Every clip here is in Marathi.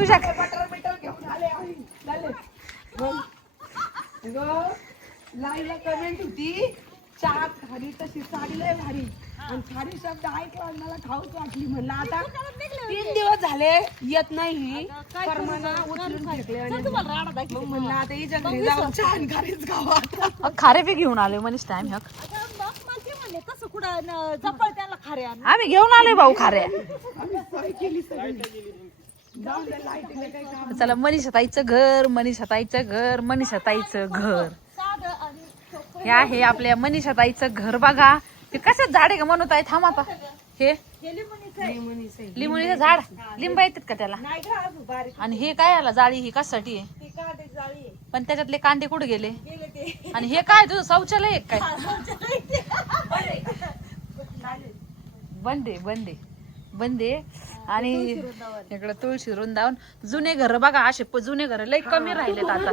तुझ्या बटर बिटर घेऊन आले आम्ही झाले मग लाईव्हला कमेंट होती चहा खाली तशी साडी लय भारी आणि साडी शब्द ऐकला मला खाऊच वाटली म्हणलं आता 3 दिवस झाले येत नाही कर्माना उचलून फेकले मग म्हणलं आता हिच्या घरी जाऊन छान खारीच खावा आता खारे बी घेऊन आले मनीष टाइम ह्याक आम्ही घेऊन आलोय भाऊ खाऱ्या चला मनीषा ताईचं घर मनीषा ताईचं घर मनीषा ताईचं घर हे आहे आपल्या मनीषा ताईचं घर बघा ते कशात झाड आहे का म्हणत आहे थांब आता हे लिंबूचं झाड लिंब येतात का त्याला आणि हे काय आला जाळी ही कशासाठी आहे पण त्याच्यातले कांदे कुठे गेले आणि हे काय तुझं शौचालय आहे काय बंदे बंदे बंदे आणि इकडं तुळशी वृंदावन जुने घर बघा असे जुने घर लय कमी राहिलेत आता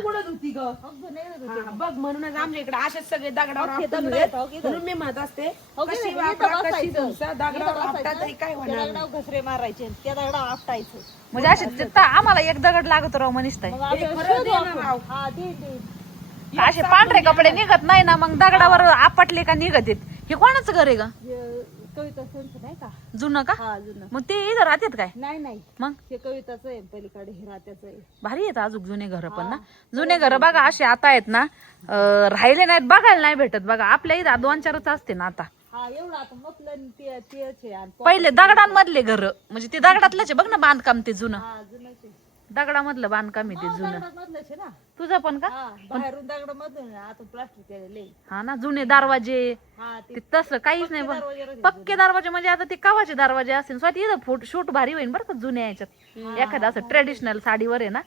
बघ म्हणूनच आमच्या इकडे असेच सगळे दगडावर म्हणून मी म्हणत असते कशी वापरा कशी तुमचा दगडावर आपटायचं काय होणार घसरे मारायचे त्या दगडा आपटायचं म्हणजे असे आम्हाला एक दगड लागत राव मनीष ताई असे पांढरे कपडे निघत नाही ना मग दगडावर आपटले का निघत येत हे कोणाचं घर आहे ग कविता संच नाही का जुनं का हा जुनं मग ते इथं राहतात काय नाही नाही मग हे कविताचं आहे पलीकडे हे रात्याचं आहे भारी येत अजून जुने घर पण ना जुने घर बघा असे आता आहेत ना राहिले नाहीत बघायला नाही भेटत बघा आपल्या इथं 2-4च असते ना आता हा एवढा आता मपलं तेच आहे आणि पहिले दगडांमधले घर म्हणजे ते दगडातलंच आहे बघ ना बांधकाम ते जुनं हा जुनंच आहे दगडामधलं बांधकाम आहे ते जुनं दगडामधलंच आहे ना तुझं पण का हा बाहेरून दगड मधून आता प्लास्टिक केलेले हा ना जुने दरवाजे हा ते ते तसं काहीच नाही बघ दरवाजे राहते पक्के दरवाजे म्हणजे आता ते कवाचे दरवाजे असतील स्वतः इथं फोटो शूट भारी होईल बरं का जुन्या याच्यात एखादं असं ट्रेडिशनल साडीवर आहे ना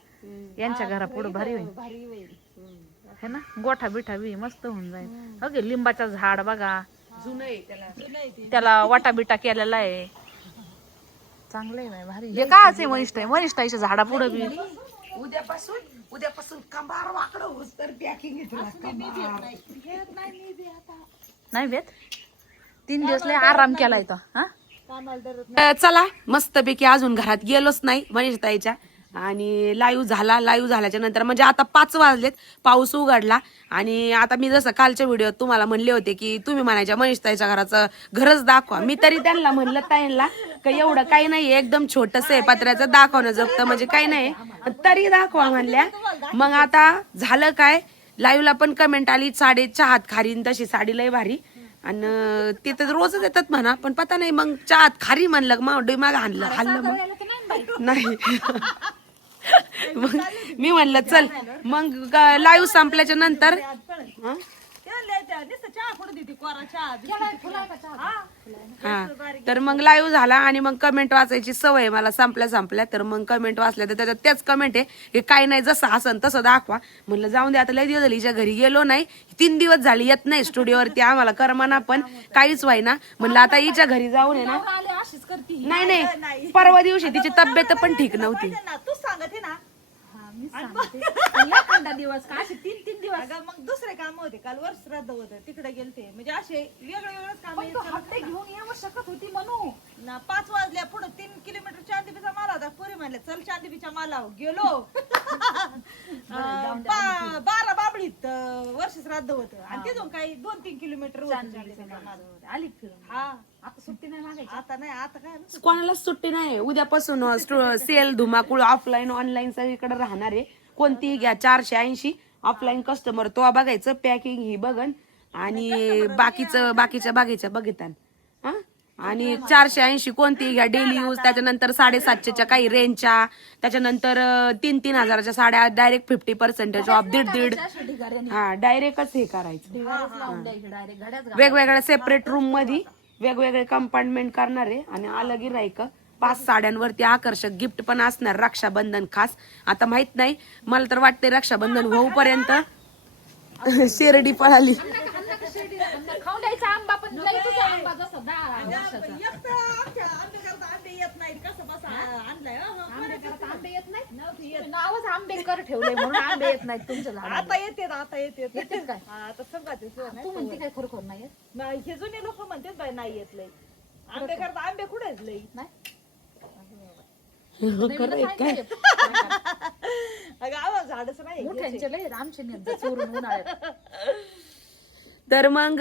यांच्या घरापुढे भारी होईल भारी होईल है ना गोठा बिठा बी मस्त होऊन जाईल ओके लिंबाचं झाड बघा जुनं आहे त्याला वाटा बिटा केलेला आहे चांगलं आहे भारी हे काय आहे मनिष्ठाईच्या झाडा पुढे बी उद्यापासून कंबार वाकडं होस तर पॅकिंग नाही बेत 3 दिवस लय आराम केलाय तो हा कामाला धरत चला मस्तपैकी अजून घरात गेलोच नाही मनीषताईच्या आणि लाईव्ह झाल्याच्या नंतर म्हणजे आता 5 वाजलेत पाऊस उघडला आणि आता मी जसं कालच्या व्हिडिओत तुम्हाला म्हणले होते की तुम्ही म्हणायच्या मनीषताईच्या घराचं घरच दाखवा मी तरी त्यांना म्हणलं ताईंना का एवढं काही नाही एकदम छोटस आहे पत्र्याचं दाखवणं जपतं म्हणजे काही नाही तरी दाखवा म्हणल्या मग आता झालं काय लाईव्हला पण कमेंट आली साडी चहात खारीन तशी साडी लय भारी आणि ते तर रोजच येतात म्हणा पण पता नाही मग चहात खारी म्हणलं मग डिमाग हल्लं मग नाही मग मी म्हणलं चल मग लाईव्ह संपल्याच्या नंतर हा तर मग लाईव्ह झाला आणि मग कमेंट वाचायची सवय मला संपल्या तर मग कमेंट वाचल्या तर त्याच्यात तेच कमेंट आहे की काय नाही जसं हसन तसं दाखवा म्हणलं जाऊन दे आता लय दिवस झाली हिच्या घरी गेलो नाही 3 दिवस झाले येत नाही स्टुडिओवरती आम्हाला करमाना पण काहीच व्हायना म्हणलं आता हिच्या घरी जाऊन आहे ना नाही परवा दिवशी तिची तब्येत पण ठीक नव्हती तू सांगते ना दिवस का असे 3 दिवस मग दुसरे काम होते काल वर्ष श्राद्ध होतं तिकडे गेलते म्हणजे असे वेगवेगळेच काम घेऊन येऊ शकत होती म्हणू ना 5 वाजल्या पुढे 3 किलोमीटर चांदीपीचा माल होता पुरी म्हणले चल चांदीपीच्या मालावर गेलो 12 बाबळीत वर्ष श्राद्ध होतं आणि तिथून काही 2-3 किलोमीटर आली फिरून हा आता सुट्टी नाही मागायची आता नाही आता काय कोणालाच सुट्टी नाही उद्यापासून सेल धुमाकूळ ऑफलाईन ऑनलाईन सगळीकडे राहणार आहे कोणतीही घ्या 480 ऑफलाईन कस्टमर तो बघायचं पॅकिंग ही बघन आणि बाकीच्या बघितान हा आणि 480 कोणतीही घ्या डेली यूज त्याच्यानंतर 750च्या काही रेंजच्या त्याच्यानंतर 3-3 हजाराच्या साड्या डायरेक्ट 50% ऑफ 1.5 हा डायरेक्टच हे करायचं वेगवेगळ्या सेपरेट रूम मध्ये वेगवेगळे कंपार्टमेंट करणार आहे आणि अलग राहायचं 5 साड्यांवरती आकर्षक गिफ्ट पण असणार रक्षाबंधन खास आता माहित नाही मला तर वाटतंय रक्षाबंधन होऊपर्यंत शेरडी पळाली खाऊन द्यायचा आंबा पण आंबा जसा 10 वर्षाचा आंबे येत नाही कसं बसा आणलाय आंबे येत नाही नावच आंबेकर ठेवलंय म्हणून आंबे येत नाहीत तुमच्या झाडाला आता येते काय आता सांगायचं तू म्हणते काय खरोखर नाही हे जुने लोक म्हणतात बाय नाही येत लय आंबे करता आंबे कुठे आहेत लय नाही खरंय काय? अगं आवाज झाडच नाही मोठ्यांचे लय आमचे नेत जा चोरून उन्हाळ्यात. तर मग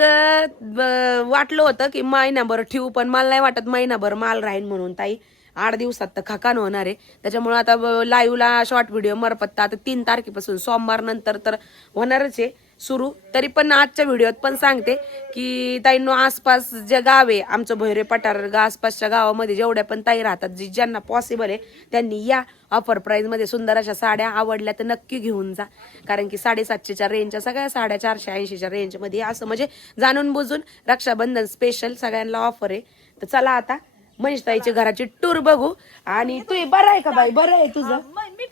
वाटलं होतं की महिनाभर ठेवू, पण मला नाही वाटत महिनाभर माल राहील म्हणून ताई. 8 दिवसात तर खकान होणार आहे. त्याच्यामुळे आता लाईव्हला शॉर्ट व्हिडिओ मरपत्ता आता 3 तारखेपासून सोमवार नंतर तर होणारच आहे सुरू. तरी पण आजच्या व्हिडिओत पण सांगते की ताईंनो, आसपास जे गाव आहे आमचं भैरे पठार आसपासच्या गावामध्ये जेवढ्या पण ताई राहतात, ज्यांना पॉसिबल आहे त्यांनी या ऑफर प्राइस मध्ये सुंदर अशा साड्या आवडल्या तर नक्की घेऊन जा. कारण की 750च्या रेंजच्या सगळ्या साड्या 480च्या रेंजमध्ये असं म्हणजे जाणून बुजून रक्षाबंधन स्पेशल सगळ्यांना ऑफर आहे. तर चला आता मनीषताईच्या घराची टूर बघू. आणि तू बरं आहे का बाई? बरं आहे तुझं?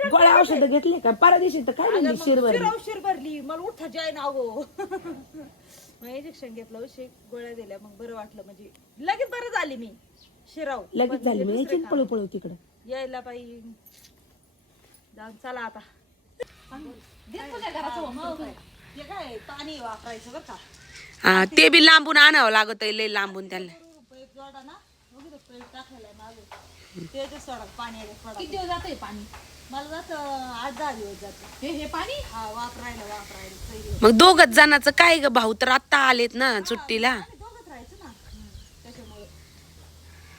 गोळ्या औषध घेतले का? परदेशी तर काय म्हणली शिरवर शिर भरली मला उठा जाय ना अगो. मग इंजेक्शन घेतलं गोळ्या दिल्या मग बरं वाटलं, म्हणजे लगेच बरं झाली मी शिराव लगेच झाली मी यायची पळू पळू तिकडं यायला बाई. जाऊन चला आता. तुझ्या घराचं हे काय पाणी वापरायचं बरं का. हा, ते बी लांबून आणावं लागत आहे, लय लांबून त्यांना. पैप जोडा ना पैप टाकायला मागे त्याच्या सोडा पाणी किती दिवस जातंय पाणी? मला जात 8-10 दिवस जात हे पाणी हा वापरायला मग दोघच जणांचं काय ग? भाऊ तर आता आलेत ना सुट्टीला. आम्ही दोघंच राहायचं ना त्याच्यामुळे.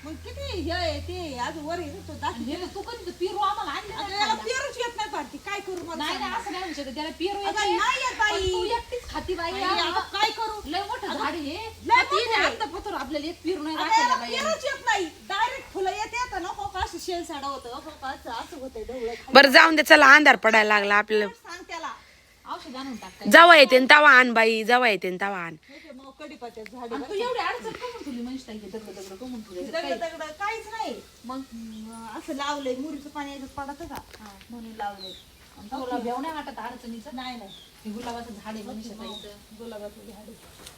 मग किती हे आहे ते आज वर आहे तो दाखव. हे तू कधी पिरू आम्हाला आणलं आता नाही याला खायला. पेरूच येत नाही पाठी काय करू मला नाही सांग. नाही असं नाही म्हणू शकत. त्याला पिरू येत अगं, नाही येत बाई. पण तू एकटीच खाती बाई. आई, आता काय करू लय मोठं झाड आहे हे. लय पण तिने मोठं आहे. आता पत्र आपल्याला एक पिरू नाही आता दाखवला याला बाई. पेरूच येत नाही डायरेक्ट फुलं येते ना. हो का असं शेल साडा होतं हो का असं होतंय ढवळं खाली. बरं जाऊन दे, चला अंधार पडायला लागला आपल्याला. सांग त्याला औषध आणून टाक काय. जवा येते तवा आण बाई, जवा येते तवा आण. मग कढीपत्त्याचं झाड आणि तू एवढी अडचण कमून ठेवली मनीषताई? दगड दगड कमून ठेवली? दगड दगड काहीच नाही. मग असं लावलंय मुरीचं पाणी याच्यात पडत का म्हणून लावलंय. तुला भेव नाही वाटत अडचणीचं? नाही नाही हे गुलाबाचं झाड आहे मनीषताईचं. गुलाबाचं झाड आहे.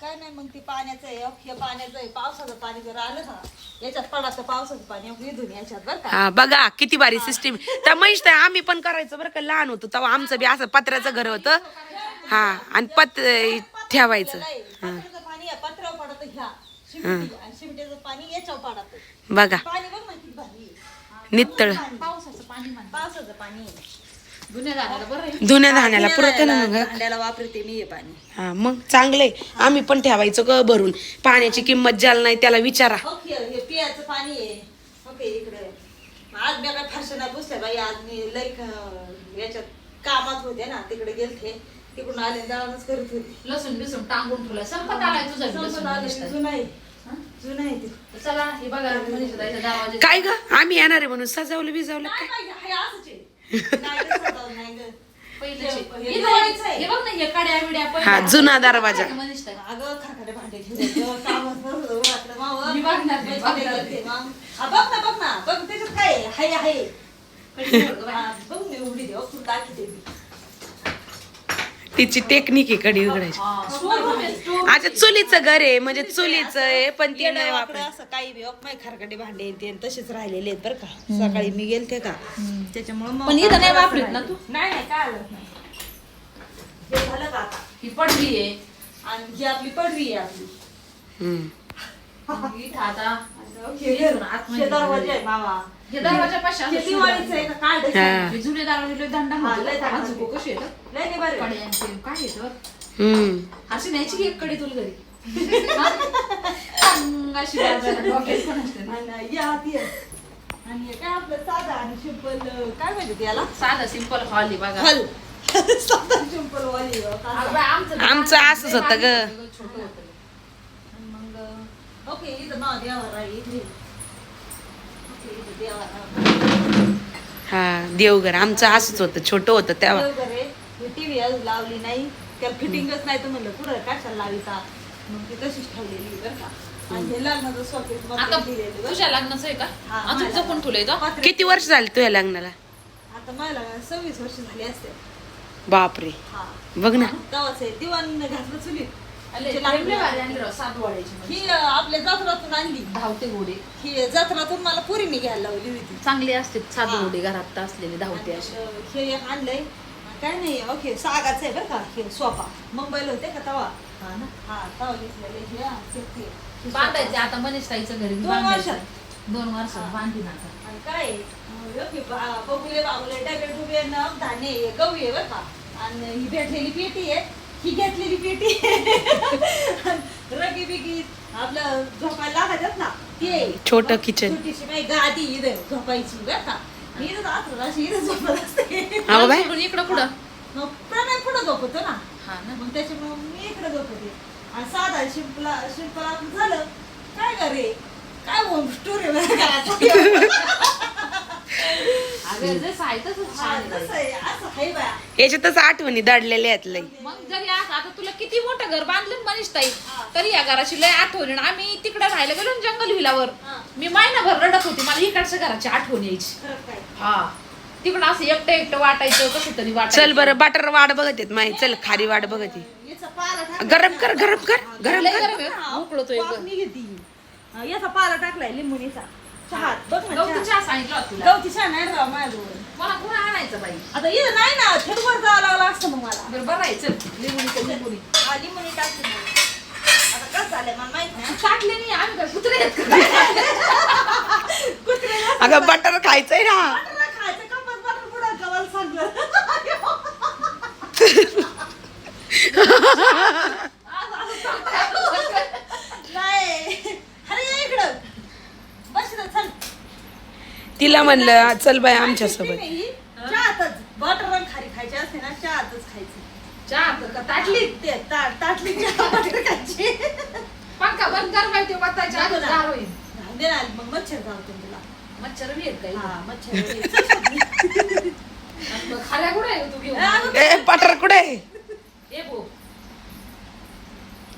काय नाही मग ती पाण्याचं आहे हे पाण्याचं आहे. पावसाचं पाणी जर आलं ना याच्यात पडाचं पावसाचं पाणी इथून याच्यात बरं का. हा बघा किती भारी सिस्टीम. त्या महेश आम्ही पण करायचं बरं का, लहान होतो तेव्हा आमचं बी असं पत्र्याचं घर होतं. हा, आणि ठेवायचं. पत्र्याचं पाणी या पत्र्यावर पडत ह्या शिमटी आणि शिमट्याचं पाणी याच्यावर पडत. बघा पाणी बघ ना किती भारी आहे. नित्तळ पावसाचं पाणी म्हणतात. पावसाचं पाणी आहे. जुन्या झाडाला बरं आहे. धुण्या धाण्याला पुरत ना मग. भांड्याला वापरते मी हे पाणी. हा मग चांगलंय. आम्ही पण ठेवायचं ग भरून. पाण्याची किंमत ज्याला नाही त्याला विचारा. ओके हे पियाचं पाणी आहे. ओके इकडे आज मी काय फरशा नाही पुसल्या बाई. आज मी लई याच्यात कामात होते ना तिकडे गेलते. तिकडून आले दळणच करत होती. लसूण बिसून टांगून ठेवला. संपत आलाय तुझा बी लसूण मनीषताई. जुना आहे जुना आहे ते. चला हे बघा मनीषताईच्या दरवाजा. काय ग आम्ही येणार आहे म्हणून सजवलं बिजवलं नाही काय? पाहिजे, हे असंच आहे. नाही गं, स्वतःहून नाही गं. पहिलेचे. हे हे दिवाळीचं आहे. हे बघ ना हे काड्या बिड्या हा, जुना दरवाजा. मनीषताई. अगं खरखरे भांडे ठेवले कामच बरोबर वाटलं मावं. मी बघणार, मी पैसे नाही बघणार. गेलते मग. हा, बघ ना बघ त्याच्यात काय आहे. हाय आहे हा, बघ मी उघडी देऊ तू दाखवते मी. तिची टेक्निक आहे कडी उघडायची. स्टोर रूम आहे, स्टोर रूम. अच्छा चुलीचं घर आहे म्हणजे चुलीचं आहे पण ती नाही येडं वापरत. वाकडं असं काही बी माय खरकटे भांडे ते तसेच राहिलेले आहेत बरं का. सकाळी मी गेलते का त्याच्यामुळे पण इथं नाही वापरत ना तू? नाही नाही काय आलं नाही. हे झालं का आता. ही पडली आहे. आणि ही आपली पडवी आहे आपली. हम्म. मग इथं आता हे दरवाजा आहे मावा. हे दरवाजापाशी असं हे दिवाळीचं आहे का काय हा. डझन? हे जुने दरवाजे लय दंडा हा, लय दंडा. म्हणतो. कशी येतं लय नाही बरं. कडे आणि ते काय येतं हम्म. अशी न्यायची की एक कडी तुला घरी. हा? चांग अशी बाजूला डोक्यात पण असते ना. आणि या आत ये. आणि हे काय आपलं साधा आणि सिंपल काय म्हणते त्याला साधं सिंपल हॉल आहे बघा. हल साधा सिंपल वाली अगं बाई, आमचं असंच होतं ग. छोटं होतं. मग ओके इथं नाव देवावर आहे इथे. ओके इथं देवावर हा देवघर आमचं असंच होतं, छोटं होतं तेव्हा. देवघर आहे. ही टीव्ही अजून लावली नाही त्याला फिटिंगच नाही तर म्हणलं पुढं कशाला लाविता मग ती तशीच ठेवलेली बरं का. आणि हे लग्नाचं सॉकेट आता तुझ्या लग्नाचं आहे का? हा, अजून माझ्या जपून ठेवलंय का? किती वर्ष झाली तुझ्या लग्नाला? आता मला 26 वर्ष झाली असते. बापरे हा बघ ना. तेव्हाच आहे दिवाण घातलं चुलीत. अरे, ते लय भारी आणली राव, सातवाड्याची म्हणजे. ही आपल्या जत्रातून आणली. धावते घोडे ही जत्रातून मला पुरीने घ्यायला लावली होती. चांगले असते, साधे घोडे घरात असलेले धावते असे. हे एक आणलंय काय नाही. ओके सागाच आहे बरं का. हे सोफा मुंबईला होते का तवा. हा ना. हा तवा घेतलेले हे, हा, ते. बांधायचे आता मनीषताईचं घरी 2 बांधायचं. वर्षात 2 वर्षात बांधीन आता. आणि काय बघुले बाबुले डबे डुबे न धान्य आहे, गहू आहे बरं का. आणि ही भेटलेली पेटी आहे, ही घेतलेली पेटी रगी बिगी आपलं झोपायला लागायचं ना ते छोटं किचन. छोटीशी बाई गादी इथं झोपायची बरं का. मी इथं आतून अशी इथं झोपत असते. अगं बाई सोडून इकडं पुढं. मग प्रणय पुढं झोपतो ना, हा ना. मग त्याच्यामुळे मी इकडे झोपते. आणि साधा शिंपल आपलं झालं काय करे काय होम स्टोरी अगं जसं आहे तसंच छान आहे. तसं आहे, असं आहे बाया. याच्यातच आठवणी दडलेल्या आहेत लई. मग जरी आता तुला किती मोठं घर बांधलं ना मनीषताई, तरी या घराची लय आठवण आहे. आम्ही तिकडे राहायला गेलो ना जंगल विलावर, मी महिनाभर रडत होती. मला इकडच्या घराची आठवण यायची. खरं काय हा तिकडं असं एकटं एकटं वाटायचं, कसं तरी वाटायचं. चल बरं बटर वाट बघत आहेत माही. चल खारी वाट बघत आहे. याचा पाला टाकला. गरम कर गरम कर गरम लय कर. गरम आहे, उकळतोय वाफ गं. निघती. याचा पाला टाकलाय लिंबुनीचा चहात बघ ना गवती चहा. चहा सांगितलं होतं तुला. गवती चहा नाही राव माझ्याजवळ. मला कुणा आणायचं बाई. आता इथं नाही ना, थेटवर जावं लागलं असतं मग मला. बरं बरं आहे, चल लिंबुनी लिंबुनी हा, लिंबुनी टाकते मग. आता कसं झालंय मला माहित नाही. टाकले नाही आम्ही काय कुत्रे आहेत का? कुत्रे अगं बटर खायचंय ना. बटरला खायचं का पण बटर पुढं गवाला सांगलं. नाही अरे या इकडं बस इथं, चल. तिला म्हणलं चल बाई आमच्या सोबत. चहातच बटर आणि खारी खायची असते ना, चहातच खायची. चहा का ताटली ते ताटली चहा बटर खायची. पंखा बंद कर बाई, ते वाचायच्या आधी गार होईल. राहून दे ना, मग मच्छर चावतो तुला. मच्छर बी आहेत काही. हा मच्छर येईल. मग खाल्या कुठे आहे तू घेऊन? अगं, ए बटर कुठे आहे? ए भो.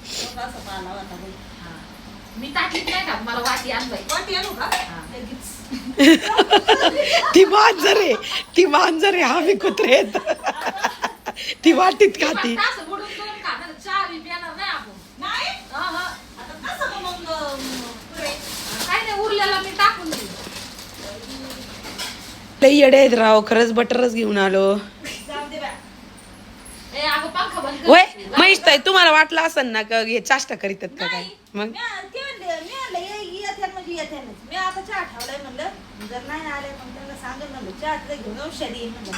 असा पाला होता बाई. हा. मी ताटलीत नाही खात, मला वाटी आण बाई. वाटी आणू का? हा. लगेच. ती मांजर आहे. ती मांजर आहे. आम्ही कुत्रे आहेत. ती वाटीत खाती. फक्त असं बुडून बुडून खाणार, चहा बी पिणार नाही आपण. नाही? हा, हा. आता कसं मग पुढे? काय नाही, उरलेला मी टाकून देईन. लई येडे आहेत राव. खरंच बटरच घेऊन आलो. जाऊ दे बाय. ए अगं पंखा बंद कर. वय महेश ताई तुम्हाला वाटलं असेल ना का हे चाष्टा करीतात का काय मग? मी म्हणलं येते म्हणजे येते. मी आता चहा ठेवलाय म्हणलं, जर नाही आले मग त्यांना सांगेल म्हणलं चहा तिथे घेऊन औषधी येईन म्हणलं.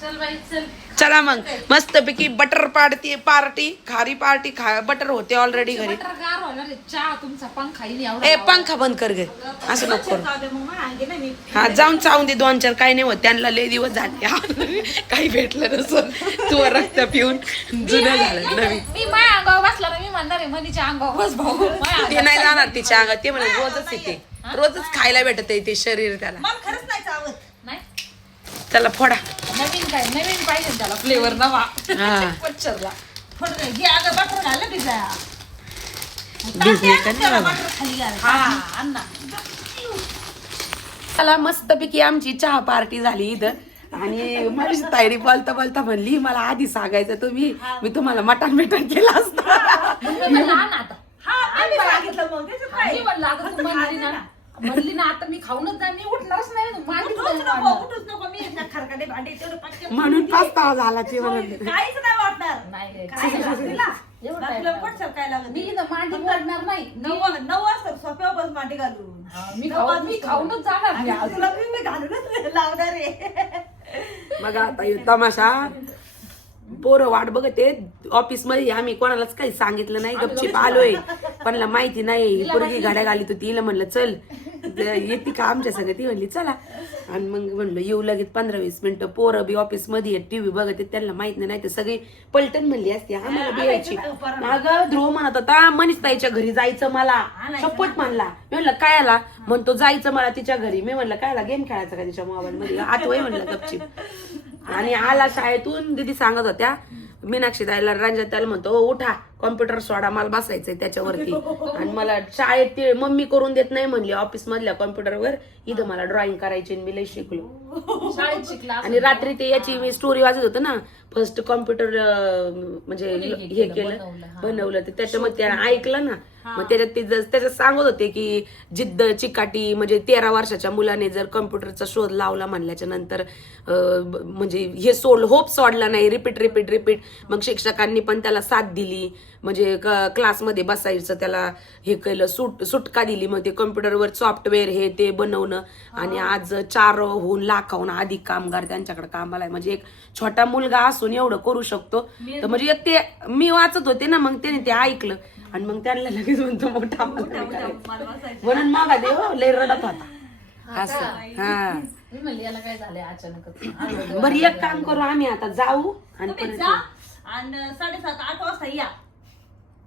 चल बाई चल. चला मग मस्तपैकी बटर पार्टी खारी पार्टी बटर होते ऑलरेडी घरी. बटर गार होणार आहे. चहा तुमचा पंखा येईल एवढा. ए पंखा बंद कर गे. असं नको करू. जाऊ दे मग माझ्या अंगी नाही मी. हा जाऊन चावून दे 2-4 काही नाही होत. त्यांना लय दिवस झाले काही भेटलं नसं. तू रक्त पिऊन जुनं झालं नवीन. मी माझ्या अंगावर बसला ना, मी म्हणणार आहे मनीच्या अंगावर बस भाऊ. माझ्या ते नाही जाणार तिच्या अंगात. ते म्हणे रोजच येते. रोजच खायला भेटत ते शरीर त्याला. मला खरंच नाही चावत. नाही त्याला फोडा. नवीन काय नवीन पाहिजे त्याला फ्लेवर नवा. हा. मच्छरला थोडं घे अगं बटर घाल पिझ्झा. भिजले का नाही बाबा? बटर खाली घाल. हा अण्णा. त्याला मस्तपैकी आमची चहा पार्टी झाली इथं. आणि माझी तायडी बोलता बोलता म्हणली मला आधी सांगायचं तुम्ही, मी तुम्हाला मटण केलं असतं. मी म्हणलं आण आता. हा आम्ही सांगितलं मग त्याच्यात काय? मी म्हणलं आता तू म्हणली ना आता मी खाऊनच नाही, मी उठणारच नाही. मांडीच उठूच नाही नको, मांडणार. उठूच नको. मी ना खरकटे भांडे तेवढं पटकन म्हणून पास्ता झाला ते म्हणून. काहीच नाही वाटणार. नाही रे. काय लागतं तिला? एवढं तुला काय पटकन काय लागत मी नाही. इथं मांडी मोडणार नाही. 9 वाजता सोप्यावर बस मांडी घालून. मी 9 वाजता मी खाऊनच जाणार आणि नाही. तुला मी घालूनच लावणार आहे. बघा आता ह्यो तमाशा. पोरं वाट बघते ऑफिस मध्ये. आम्ही कोणालाच काही सांगितलं नाही, गपचीप आलोय. कोणाला माहिती नाही. पोरगी गाड्या घालीत होती. हिला म्हणलं चल येते का आमच्या सगळं. ती म्हणली चला. आणि मग म्हणलं येऊ लगेच 15-20 मिनिटं. पोरं बी ऑफिस मध्ये टीव्ही बघत त्यांना माहित नाही. तर सगळी पलटण म्हणली असते आम्हाला बियायची. अगं ध्रुव म्हणत होता मनीष ताईच्या घरी जायचं मला. शपथ म्हणला. मी म्हणलं काय आला? म्हणतो जायचं मला तिच्या घरी. मी म्हणलं काय आला गेम खेळायचा का तिच्या मोबाईल मध्ये? आठवय म्हणलं गपचीप. आणि आला शाळेतून दीदी सांगत होत्या मीनाक्षी ताईला रंजन त्याला म्हणतो उठा कॉम्प्युटर सोडा मला बसायचंय त्याच्यावरती. आणि मला शाळेत ते मम्मी करून देत नाही म्हणली ऑफिस मधल्या कॉम्प्युटरवर. इथं मला ड्रॉइंग करायची मी लय शिकलो. शाळेत शिकला. आणि रात्री ते याची मी स्टोरी वाचत होतो ना फर्स्ट कॉम्प्युटर म्हणजे हे केलं बनवलं तर त्याच्यामध्ये त्यानं ऐकलं ना, मग त्याच्यात ते त्याच्यात सांगत होते की जिद्द चिकाटी, म्हणजे 13 वर्षाच्या मुलाने जर कॉम्प्युटरचा शोध लावला म्हणल्याच्या नंतर म्हणजे हे होप सोडला नाही, रिपीट. मग शिक्षकांनी पण त्याला साथ दिली, म्हणजे क्लासमध्ये बसायचं त्याला हे केलं, सुटका दिली. मग ते कॉम्प्युटरवर सॉफ्टवेअर हे ते बनवणं, आणि आज 4 लाखाहून अधिक कामगार त्यांच्याकडे कामाला आहे. म्हणजे एक छोटा मुलगा असून एवढं करू शकतो. तर म्हणजे एक ते मी वाचत होते ना, मग त्याने ते ऐकलं आणि मग त्यांना लगेच म्हणतो मोठा म्हणून मागा देव लय रडत होता असं. हा मी म्हणले याला काय झालंय अचानकच. बरं एक काम करू आम्ही आता जाऊ आणि तुम्ही परत जा आणि 7:30-8 वाजता या.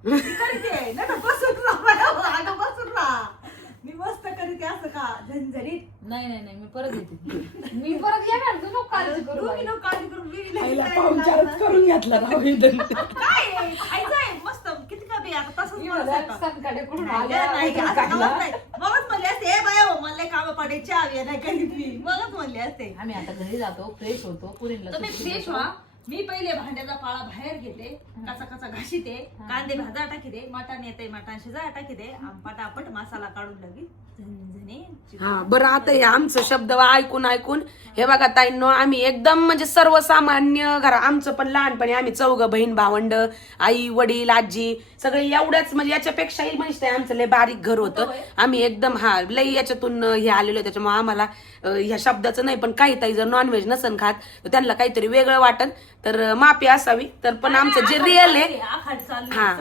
करते ना, बसून राहा, अगं बसून राहा. मी मस्त करते असं का झणझणीत. नाही मी परत येते. मी परत येणार, तू नको काळजी करू तुम्ही बाई. नको काळजी करू, मी नाही आईला जायला पाहुणचारच लागणार. करून घेतला राव इथं. काय आहे? खायचंय मस्त किती का बी आता तसंच मी मला म्हणलं, स्वयंपाक. सनकाडे कुठून नाही, आल्या, नाही, कुठून असं काढला. नवस नाही. मगच म्हणले असते ए बाया हो, मला कामं पडायची हवी नाही करीत मी. मगच म्हणले असते. आम्ही आता घरी जातो, फ्रेश होतो, पुरीला तुम्ही फ्रेश व्हा. मी पहिले भांड्याचा पाळा बाहेर घेते, कसा घाशीते, कांदे भाजा टाकीते, मटण येते मटण शिजा टाकीते, पटापट मसाला काढून लगेच झणझणी. हा बरं, आता हे आमचं शब्द ऐकून हे बघा ताईंनो, आम्ही एकदम म्हणजे सर्वसामान्य घर. आमचं पण लहानपणी आम्ही 4 बहीण भावंड, आई वडील आजी सगळे एवढ्याच, म्हणजे याच्यापेक्षाही म्हणजे आमचं लय बारीक घर होतं. आम्ही एकदम लय याच्यातून हे आलेलो, त्याच्यामुळे आम्हाला ह्या शब्दाचं नाही. पण काही ताई जर नॉनव्हेज नसन खात तर त्यांना काहीतरी वेगळं वाटन, तर माफी असावी. तर पण आमचं जे रिअल आहे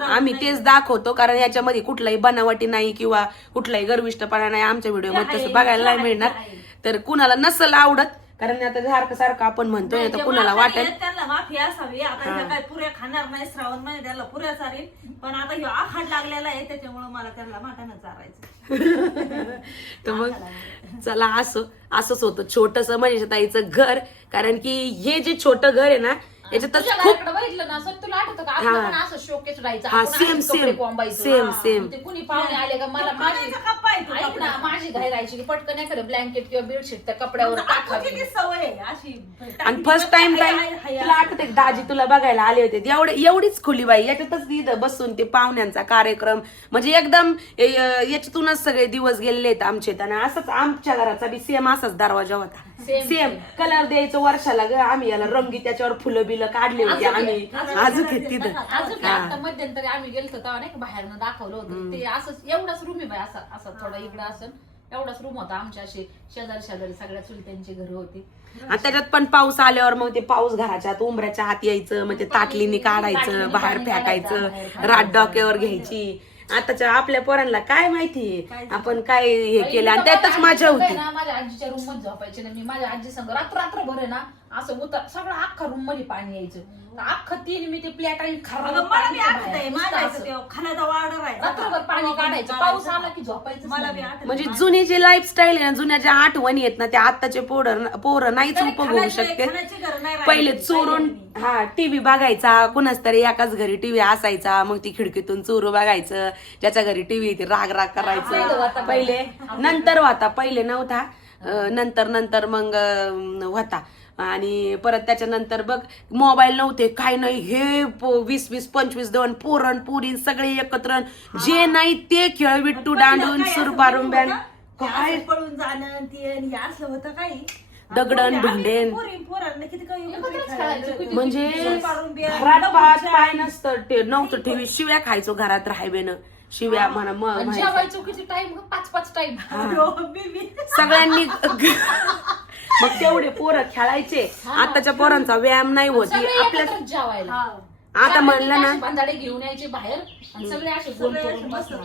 आम्ही तेच दाखवतो, कारण याच्यामध्ये कुठलाही बनावटी नाही किंवा कुठलाही गर्विष्ठपणा नाही. आमच्या व्हिडिओमध्ये तसं बघायला नाही मिळणार. तर कुणाला नसल आवडत, कारण आता सारखं आपण म्हणतोय, तर कुणाला वाटेल त्यांना माफी असावी. आता ह्या काय पुऱ्या खाणार नाही श्रावण महिने, त्याला पुऱ्या चालेल. पण आता ह्यो आखाड लागलेला आहे, त्याच्यामुळे मला त्यांना माठानं चारायचं. तर मग चला असंच होतं छोटस मनीषाताईचं घर. कारण की हे जे छोटं घर आहे ना, याच्यातच खूप बघितलं ना सर, तुला आठवतं का आपलं पण असं शोकेस राहायचं, हा, आपण असेच सेम, कपडे कोंबायचो. सेम, हा. सेम. ते कुणी पाहुणे आले का मला माझी कप्पा आहे तो ऐक ना, माझी घाई राहायची की पटकन एखादं ब्लँकेट किंवा बेडशीट त्या कपड्यावर टाकावी. किती सवय आहे अशी. आणि फर्स्ट टाइम तुला आठवत दाजी तुला बघायला आले होते, एवढीच खुली बाई, याच्यातच इथं बसून ते पाहुण्यांचा कार्यक्रम, म्हणजे एकदम याच्यातूनच सगळे दिवस गेलेले आहेत आमचे. त्यांना असंच आमच्या घराचा बी सेम असाच दरवाजा होता, सेम कलर द्यायचं वर्षाला ग. आम्ही याला रंगी त्याच्यावर फुलं बिलं काढले होते आम्ही अजून तिथं. अजून आता मध्यंतरी आम्ही गेलतो तेव्हा नाही का बाहेरनं दाखवलं होतं ते. असंच एवढाच रूम आहे बाई, असं थोडा इकडं असं एवढाच रूम होता. आमच्या असे शेजारी सगळ्या चुलत्यांची घरं होती. आणि त्याच्यात पण पाऊस आल्यावर मग ते पाऊस घराच्या आत उंबऱ्याच्या आत यायचं, मग ते ताटलीने काढायचं, बाहेर फेकायचं, रात डोक्यावर घ्यायची. आताच्या आपल्या पोरांना काय माहिती आपण काय हे केलं, आणि त्यातच मजा होती. माझ्या आजीच्या रूम मध्ये झोपायचे ना मी, माझ्या आजी संग रात्रभर आहे ना असं उतर सगळं अख्खा रूम मध्ये पाणी यायचं. अख्खं 3 मी ते प्लेट आणि खाण्याचा वार्डर आहे, रात्रभर पाणी काढायचं, पाऊस आला की झोपायचं. मला बी आठवतं. म्हणजे जुनी जी लाईफस्टाईल आहे ना, जुन्या ज्या आठवणी आहेत ना, त्या आत्ताचे पोरं नाहीच उपभोगू शकते. पहिले चोरून टीव्ही बघायचा, कुणाच तरी एकाच घरी टीव्ही असायचा, मग ती खिडकीतून चोरू बघायचं. ज्याच्या घरी टीव्ही ते राग करायचं. पहिले नंतर होता, पहिले नव्हता, नंतर मग होता. आणि परत त्याच्यानंतर बघ मोबाईल नव्हते, काय नाही, हे 20-25 दोन पोरण पुरी सगळे एकत्र, जे नाही ते खेळ, विट्टू दांडून सुरपारुंब्यान, काय पळून जाणं ते असलं होतं काही दगडण ढुंडेन. खेळायचं. म्हणजे घरात पाय नव्हतं ठेवी, शिव्या खायचो घरात राहायवेनं, शिव्या म्हणा जेवायचो किती टाइम, 5 टाइम. सगळ्यांनी. मग तेवढे पोरं खेळायचे. आताच्या पोरांचा व्यायाम नाही होती आपल्या. जेवायला आता म्हणलं ना, बांधाडे घेऊन यायचे बाहेर आणि सगळे असे गोल करून बसणार.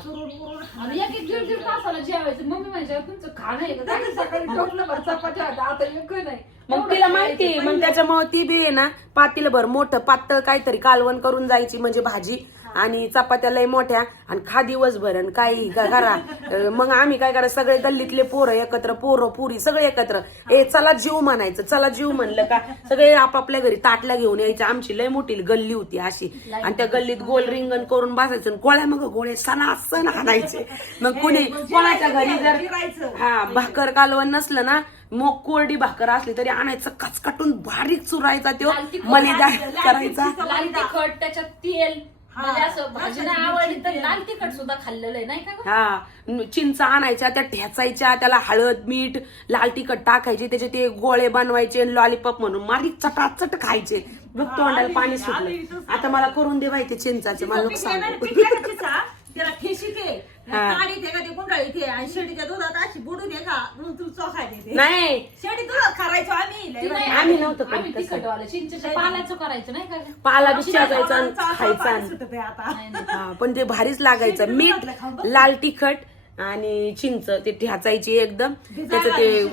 आणि 1-1-1.5 तासाला जेवायचं. मम्मी म्हणजे तुमचं खाणं आहे का, सकाळी टोपलं भर चपात्या होत्या, आता एक नाही. मग तिला माहिती, मग त्याच्यामुळे ती बी आहे ना पातीला भर मोठं पातळ काहीतरी कालवण करून जायची, म्हणजे भाजी आणि चपात्या लय मोठ्या आणि खा दिवसभर आणि काही करा. मग आम्ही काय करा, सगळे गल्लीतले पोरं एकत्र, पोरं पुरी सगळे एकत्र, चला जीव म्हणायचं. चला जीव म्हणलं का सगळे आपापल्या घरी ताटल्या घेऊन यायचं. आमची लय मोठी गल्ली होती अशी, आणि त्या गल्लीत गोल रिंगण करून बसायचं, गोळ्या मग गोळे सण आणायचे. मग कुणी कोणाच्या घरी जर भाकर कालवण नसलं ना, मग कोरडी भाकर असली तरी आणायचं, कचकटून बारीक चुरायचा, तो मलेदार करायचा. लाल तिखट त्याच्यात तेल, म्हणजे असं भाजी नाही आवडली तर लाल तिखट सुद्धा खाल्लेलं आहे नाही का. हा, चिंचा आणायच्या, त्या ठेचायच्या, त्याला हळद मीठ लाल तिखट टाकायचे, त्याचे ते गोळे बनवायचे, लॉलीपॉप म्हणून मारीक चटाचट खायचे. बघ तोंडाला पाणी सुटलं. आता मला करून दे बाई ते चिंचाचे, मला लोक सांगू. त्याला ठेशी ते काढी ते का ते गुंडाळी ते आणि शेळीच्या दुधात अशी बुडून ये का म्हणून तुला चोखा देते. नाही, शेळी दुधात करायचो आम्ही नव्हतं करत आम्ही तसं. तिखटवालं चिंचेच्या पाल्याचं करायचं नाही का. पाला बी शिजायचा आणि खायचा. आता हा, पण ते भारीच लागायचं. मीठ लाल तिखट आणि चिंच ते ठेचायची एकदम, त्याचं ते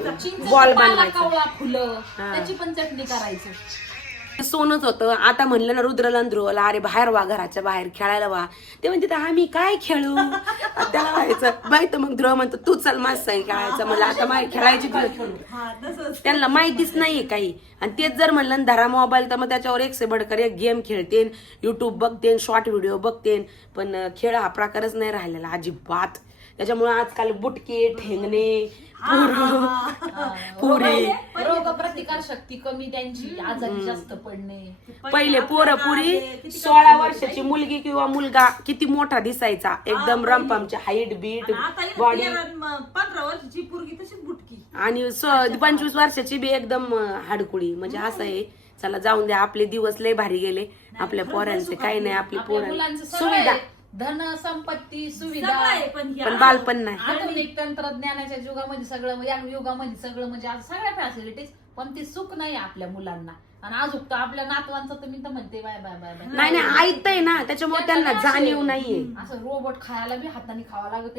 बॉल बनवायचं. कावळा फुलं त्याची पण चटणी करायची. सोनच होतं. आता म्हणलं ना रुद्रला आणि ध्रुवला, अरे बाहेर वा, घराच्या बाहेर खेळायला वा. ते म्हणते आम्ही काय खेळू, त्याला व्हायचं बाई. तर मग ध्रुव म्हणतो तू चल माझं सांग खेळायचं. मला आता माझी खेळायची खेळू. त्यांना माहितीच नाहीये काही. आणि तेच जर म्हणलं धरा मोबाईल, तर मग त्याच्यावर एक से बडकर एक गेम खेळतेन, युट्यूब बघतेन, शॉर्ट व्हिडिओ बघतेन. पण खेळ हा प्रकारच नाही राहिलेला अजिबात. त्याच्यामुळे आजकाल बुटके, ठेंगणे, पुरी, रोग प्रतिकार शक्ती कमी, त्यांची आजारी जास्त पडणे. पहिले पोरं पुरी 16 वर्षाची मुलगी किंवा मुलगा किती मोठा दिसायचा, एकदम रंपामच्या हाईट बीट बॉडी, 15 वर्षाची पोरगी तशीच बुटकी, आणि 25 वर्षाची बी एकदम हाडकुडी. म्हणजे असं आहे. चला जाऊन द्या, आपले दिवस लय भारी गेले. आपल्या पोरांचे काही नाही, आपली पोरांची सुविधा, धन संपत्ती सुविधा, पण बालपण नाही. आधुनिक तंत्रज्ञानाच्या युगामध्ये सगळं, या युगामध्ये सगळं म्हणजे आज सगळ्या फॅसिलिटीज, पण ती सुख नाही आपल्या मुलांना. आणि अजून तर आपल्या नातवांचं तर मी तर म्हणते बाय बाय बाय बाय. नाही ऐकतंय ना, त्याच्यामुळे त्यांना जाणीव नाहीये. असं रोबोट खायला बी हाताने खावा लागत,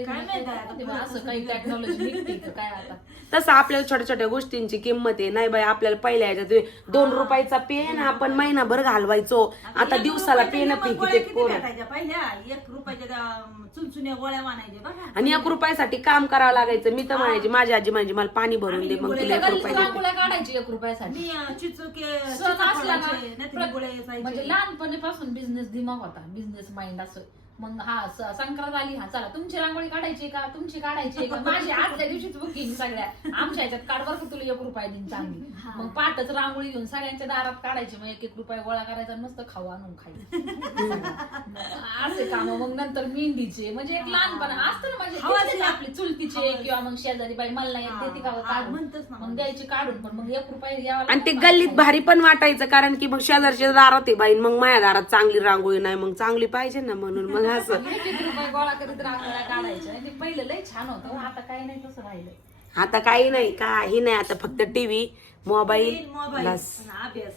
असं काही टेक्नॉलॉजी निघते काय आता. तसं आपल्याला छोट्या छोट्या गोष्टींची किंमत आहे. नाही बाई, आपल्याला पहिल्या ह्याच्यात 2 रुपयाचा पेन आपण महिनाभर घालवायचो. आता दिवसाला पेन फेकीते पोरं. पहिल्या 1 रुपयाच्या चुनचुन्या गोळ्या मानायचे बघा, आणि 1 रुपयासाठी काम करावं लागायचं. मी तर म्हणायची माझी आजी म्हणजे मला पाणी भरून दे, मग तिला 1 रुपये देते. काढायची 1 रुपयासाठी. मी चिचुके सण असला ना, म्हणजे म्हणजे लहानपणीपासून बिझनेस दिमाग होता, बिझनेस माइंड असं. मग संक्रांत आली, चला तुमची रांगोळी काढायची का, तुमची काढायची का, माझी आदल्या दिवशीच बुकिंग सगळ्या आमच्या ह्याच्यात काढ बरं का, तुला 1 रुपया दिन चांगली. मग पाठच रांगोळी घेऊन सगळ्यांच्या दारात काढायची, मग 1-1 रुपया गोळा करायचा, मस्त खाऊ आणून खायचं असे काम. मग नंतर मेहंदीचे, म्हणजे एक लहानपण असतं ना माझी आपली चुलतीचे, किंवा मग शेजारी बाई मला नाही देते का काढून, मग द्यायची काढून. पण मग 1 रुपया द्यावा. आणि ते गल्लीत भारी पण वाटायचं, कारण की मग शेजारच्या दारात आहे बाई, मग माझ्या दारात चांगली रांगोळी नाही, मग चांगली पाहिजे ना, म्हणून मग असं 1 रुपया गोळा करीत रांगोळ्या काढायच्या. ते पहिलं लय छान होतं. आता काही नाही तसं राहिलं. आता काही नाही, काही नाही. आता फक्त टीव्ही, मोबाईल, बस. अभ्यास.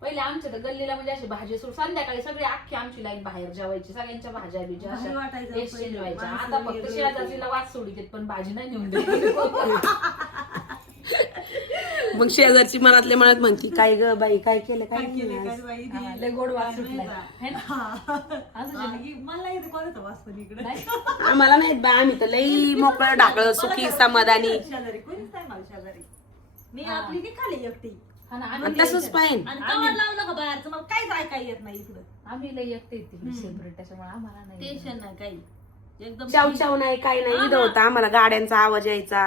पहिले आमच्या तर गल्लीला म्हणजे अशी भाजी सोड, संध्याकाळी सगळी अख्खी आमची लाईन बाहेर जेवायची, सगळ्यांच्या भाज्या बिज्या भारी वाटायचं अशा एक्सचेंज पहिलं. व्हायच्या. माणसं आता फक्त वेगळी शेजारचीला वाच सोडी देत, पण भाजी नाही नेऊन देत. मग शेजारची मनातले मनात म्हणती काय ग बाई, काय केलं काय केलं आज? हा, लय गोड वास सुटलाय है ना? मला येतं कोणाचा वास पण इकडे. नाही? आम्हाला नाही बा, आम्ही तर लई मोकळं ढाकळं सुखी समाधानी. शेजारी कोणीच नाही मला शेजारी. मी आपली ती खाली एकटी. हा ना, आणि आम्ही तसंच पाहिजे. आणि कवर लावलं का बाहेरचं मला काहीच ऐकायला येत नाही इकडं. आम्ही लय एकटे येते सेपरेट, त्याच्यामुळे आम्हाला नाही टेन्शन नाही काही. एकदम चाव चाव नाही, काही नाही. इथं होता आम्हाला गाड्यांचा आवाज यायचा,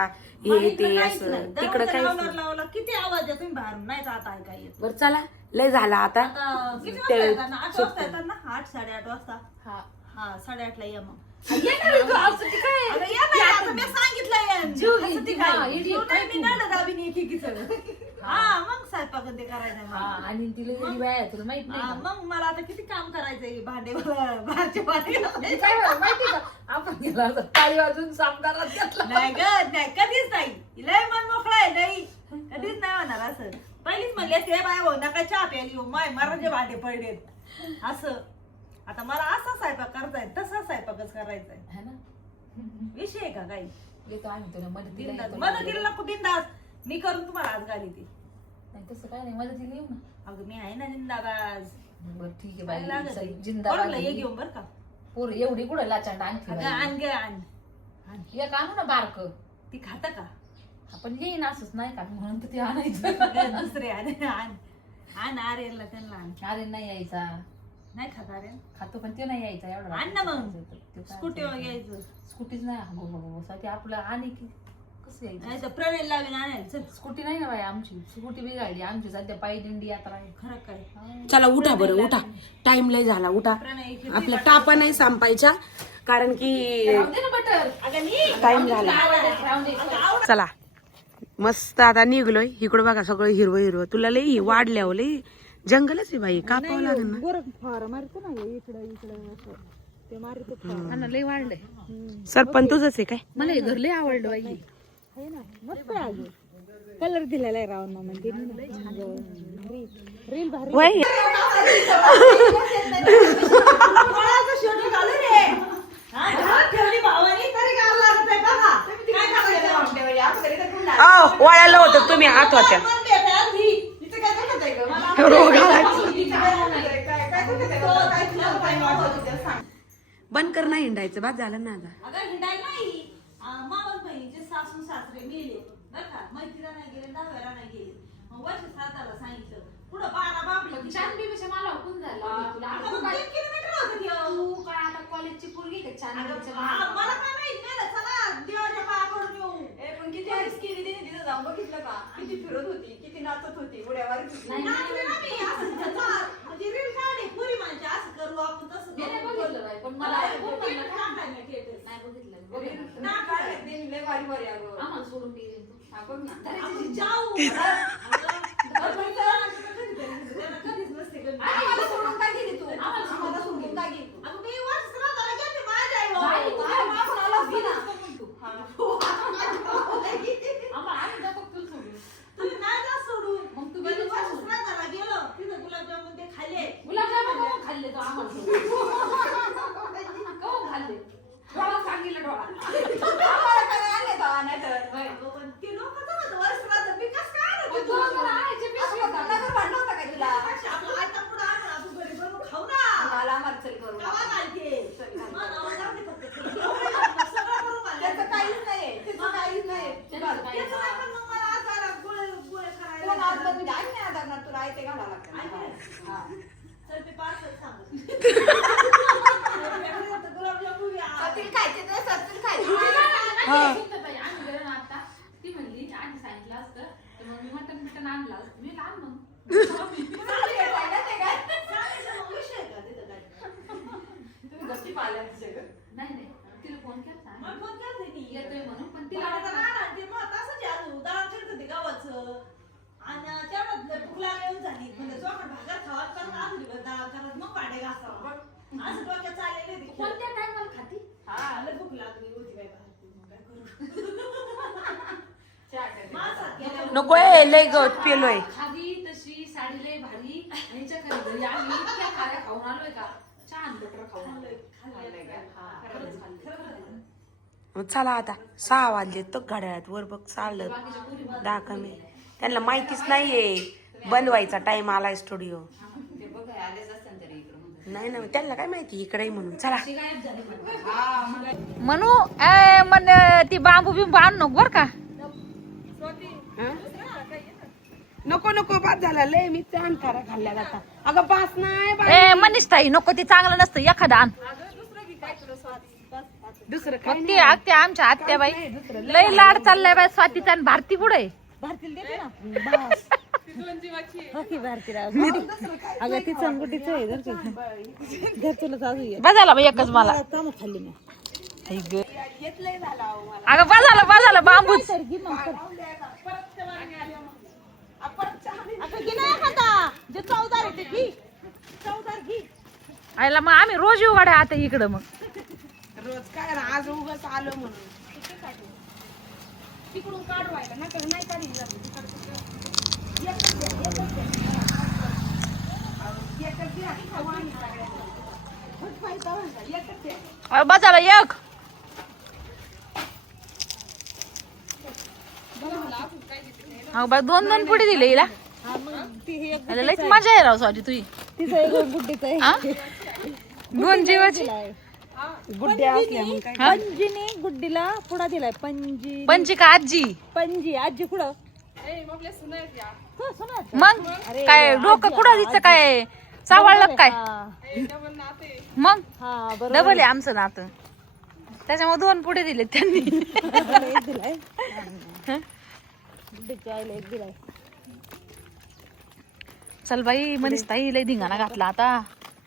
हे ते असं. तिकडं काहीच नाही. लावला किती आवाज येतो बाहेरून, नाही तर आता ऐकायला येत. बरं चला, लय झाला आता. आता किती वाजता येतात ना? 8 वाजता येतात ना? 8-8:30 वाजता. हा. हा 8:30ला या मग. येणार आहे का? असं ती काय? अगं या नाही, आता मी सांगितलंय. जीव असं घेते ती ना, काय? idiot जीव काय नाही, मी तू? नाही दाबीन एकेकीचं. हा मग स्वयंपाक ते करायचं हा, मला. आणि तिला घरी बाया तुला माहित नाही हा, का? मग मला आता किती काम करायचंय, भांडे बाहेरचे भांडे घासायचे. काय बरं, माहिती का? आपण गेला असं टाळी वाजून सामगारात घेतला. नाही ग, नाही कधीच नाही. लय मन मोकळं आहे, नाही कधीच नाही होणार असं. पहिलीच म्हणली असते, हे बाय हो नका चहा प्यायली हो, माय मराठे भांडे पडलेत असं. आता मला असा स्वयंपाक करायचाय, तसा स्वयंपाकच करायचाय. है ना? विषय आहे का काही? येतो आम्ही तुला मदतीला बिंदास येतो. मदतीला नको, बिंदास मी करून तुम्हाला आज घाली ती. नाही तसं काय नाही, मदतीला येऊ ना. अगं मी आहे ना जिंदाबाज. बरं ठीक आहे काय बाई लागत चल, आहे? जिंदाबाद पोराला ये ही. घेऊन बरं का पोर एवढी कुठं लाचांड आणखी अगं, बाई. आण गे आण एक आणू ना बारक ती खाता का आपण येईन असंच नाही का म्हणून तर ते आणायचं अगं, दुसरे आण आण आण आर्यनला त्यांना आण अरे नाही यायचा नाही खात आर्यन खातो पण ते नाही यायचा एवढा आण ना मग. ते काय स्कूटीवर यायचं स्कूटीच नाही साठी आपलं आणि की कसं यायचं नाही तर प्रणय लावीन आणायला चल स्कूटी नाही ना बाई आमची स्कूटी बिघडली आमची सध्या पायी दिंडी यात्रा आहे खरं काय चला उठा बरं उठा टाइम लय झाला उठा प्रणय इथे आपल्या टापा नाही संपायच्या कारण की राहून दे ना बटर अगं नी टाइम झाला राहून दे चला मस्त आता निघलोय इकडं बघा सगळं हिरवं हिरवं तुला लई वाढल्यावर लई जंगलच आहे बाई कापावं लागेल ना ना लय वाढलंय सरपंच तुझंच आहे काय मला हे घर लय आवडलं बाई कलर दिलेला आहे रावण म्हणजे रील भारी वय कोणाचं शेवटी घालू रे हा घरात ठेवली भावानी तरी गार लागत आहे बघा काय करायचं वळायला होतं तुम्ही आत होत्या मन भेटायला ही इथे काय दुखत आहे गं? मला रोग आलाय. काय दुखत आहे गं? काय तुला काय वाटत होतं सांग. बंद कर नाही हिंडायचं बाद झालं ना आता अगं हिंडायला नाही मावस बहिणीचे सासू सासरे मेले बरं का मैत्रीला नाही गेले दहाव्याला नाही गेले मग वर्ष साताला सांगितलं पुढं 12 बाबली छान बीबीच्या मला हुकून झालं तुला अगं, मग 3 किलोमीटर होतं ते. तू काय आता कॉलेजची पोरगी का छान अगं, बीबीच्या मला काय माहित नाही चला देवाच्या पाया पडून येऊ पण किती आईस केली तिने तिथं जाऊन बघितलं का किती फिरत होती किती नाचत होती उड्यावर नाही, नाचले ना मी असं चला, म्हणजे रील काढे पुरी म्हणजे असं करू आपण तसं मी नाही करू. बघितलं बाई, पण मला नाही, खूप म्हणलं का? टाकलाय मी status. नाही बघितलं लय भारी भारी अगं आम्हाला सोडून गेली तू हा, बघ ना आपण जाऊ अगं, त्याला कधीच नसते गं. आम्हाला सोडून काय गेली तू आम्हाला सोडून आम्हाला सोडून काय गेली तू अगं, मी वर्ष श्राद्धाला गेलते माझ्या आईवर. बाई, तू काय मागून आलास की ना? हा. आम्हाला आम्ही जातो तुला सोडून तुम्ही नाही जा सोडून. मग तू मी गेली वर्ष सोडून. श्राद्धाला गेलो, तिथं गुलाबजामुन ते खाल्ले. गुलाबजामुन कवा खाल्ले तू आम्हाला सोडून? कवा खाल्ले डोळा सांगितलं डोळा आम्हाला काय आणले तेव्हा नाही तर अगं, पण ते लोकं तर म्हणतात, वर्ष श्राद्ध, मी कसं काय आणत मग होतो? तुला जरा आणायची पिशवी असं होता. नगर भांडण होतं काय तुला आपलं आयता पुढं आण ना, तू घरी बनवून खाऊ ना. मला आम्हाला चल करू गावात आणते. चल, घाल. मग नावं जाऊ दे फक्त. सगळं करून घाल. त्याचं काहीच नाही त्याचं काहीच नाही त्यांचं काही त्याचं नाही, पण मग मला आज आला गोळे करायला. कोण आज बघ आई नाही आधारणार तुला आई ते घालावं लागतं हा. चल, ते पार्सल सांग. गुलाबजामुन या. सतील खायचे तर सतील खायचे आम्ही गेलो ना आता ती म्हणली आधी सांगितलं असतं तर मग मी मटन बिटन आणलं असतं मी लहान मग सांगायचं मग विषय का तिथं काय? तुम्ही गप्पी पाहिल्या सगळं नाही नाही तिला फोन केला मग फोन केलते मी. येतोय म्हणून पण तिला तिला आता राहणार ते मग तसंच आहे अजून. दळण करत होती गावाचं. आणि तेवढ्यात भूक लागल्यावर झाली. म्हणजे चोखट भाकर खावा करत आधुरी दळण करत मग भांडे घासावं. असं डोक्यात चाललेलं आहे ते. कोणत्या टायमाला खाती हा, लय भूक लागली होती बाई बाहेर. मग काय करू? चहा करते. माणसात गेल्यावर नको लय गवत पेलोय खादी तशी साडी लय भारी यांच्या घरी आम्ही इतक्या खाऱ्या खाऊन आलोय का छान बटर खाऊन आलोय खाल्लंय का? हा, खरंच खाल्लं. खरं खाल्लं. मग चला आता 6 वाजले तर घड्याळात वर बघ चाललं बाकीच्या पोरी 10 कमी त्यांना माहितीच नाहीये बनवायचा टाइम आलाय स्टुडिओ ते बघ आलेच असते तरी इकडं नाही ना त्यांना काय माहिती इकडे म्हणून चला गायब झाली पण. हा मग म्हणू मन ती बांबू बिंबू आण नको बर का नको नको बाद झाला लय मी चान खारा खाल्ल्या जाता अगं पास नाही बाई. ए मनीष ताई नको ती चांगलं नसतं एखादा आण दुसरं काय मग ती आत्या आमच्या आत्या बाई लय लाड चाललाय बाई स्वातीचा आणि भारती कुठे भारतीला देते ना बस हो की भारती राव अगं ती चंगुटीचं आहे जर की घर तुला चालू आहे बजाला बाई एकच मला काम खाल्ली मी अगं बजाला बांबूच घे मग आता घे ना एखादा जे चौदार आहे ते घे चौदार घे आयला मग आम्ही रोज येऊ गाड्या आता इकडं मग रोज काय ना आज उगाच आलो म्हणून तिकडून काढवायला नाही काढली बजाला एक अगं बाई 2-2 पुढे दिले हिला हा मग ती हे लयच मजा आहे राव स्वाती तुझी तिचं एक गुड्डीचं आहे. दोन जीवाची गुड्ड्या असल्या मग काय पंजीने गुड्डीला पुढा दिलाय. पंजी पंची का आजी पंजी आजी कुठं हो, सुना. मग काय डोकं कुठं दिसतं काय चावळलं काय मग हा बरोबर डबल आहे आमचं नातं त्याच्यामुळे 2 पुढे दिले त्यांनी एक दिलाय. गुड्डीच्या आईला एक दिलाय. चल बाई मनीष ताई लय धिंगाणा घातला आता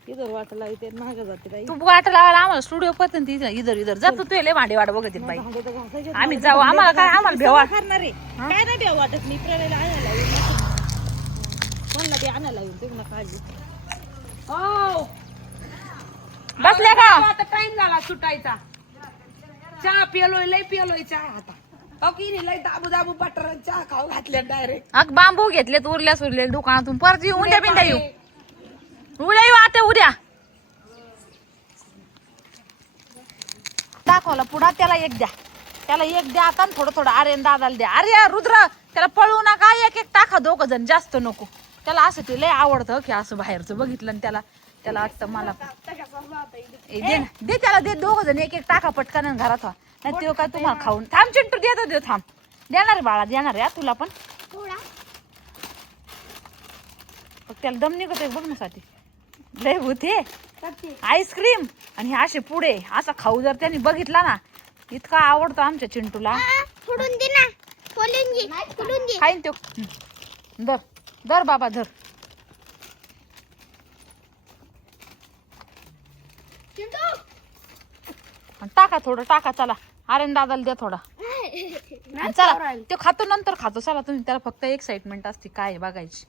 इधर वाटायला इथे महाग जाते ताई. तू वाट लावायला आम्हाला स्टुडिओ पद्धत इधर इधर जातो तू लय भांडे वाट बघतील बाई भांडे तर घासायचे. आम्ही जाऊ आम्हाला काय आम्हाला भेवा करणार आहे काय नाही भेव वाटत. मी प्रवेला आणायला येईल म्हणलं ते आणायला येईल तुम्ही नका काळजी. हो बसल्या का आता टाइम झाला सुटायचा. चहा पिलोय लय पिलोय चहा आता. अहो की लय दाबू दाबू बटर चहा खाऊ घातल्या डायरेक्ट. अग बांबू घेतलेत उरल्या सुरले दुकानातून परत येऊ उद्या बिंद्या येऊ उद्या येऊ आता उद्या दाखवला पुढा त्याला एक द्या आता आणि थोडं थोडं आर्यन दादाला द्या. अरे रुद्र त्याला पळवू नका एक टाका 2 जण जास्त नको. त्याला असं ते लय आवडतं की असं बाहेरचं बघितलं आणि त्याला वाटतं मला दे त्याला दे 2 जण एक टाका पटकन आणि घरात व्हा नाही ते काय तुम्हाला खाऊन थांब चिंटू देतो थांब देणार आहे बाळा देणार आहे तुला पण त्याला दम निघत आहे बघण्यासाठी लय होते आईस्क्रीम आणि हे असे पुढे असा खाऊ जर त्यांनी बघितला ना इतका आवडतो आमच्या चिंटूला खाईन तो धर धर बाबा धर टाका थोडं टाका चला आर्यन दादाला द्या थोडा चला तो खातो नंतर खातो चला तुम्ही त्याला फक्त एक्साइटमेंट असते काय बघायची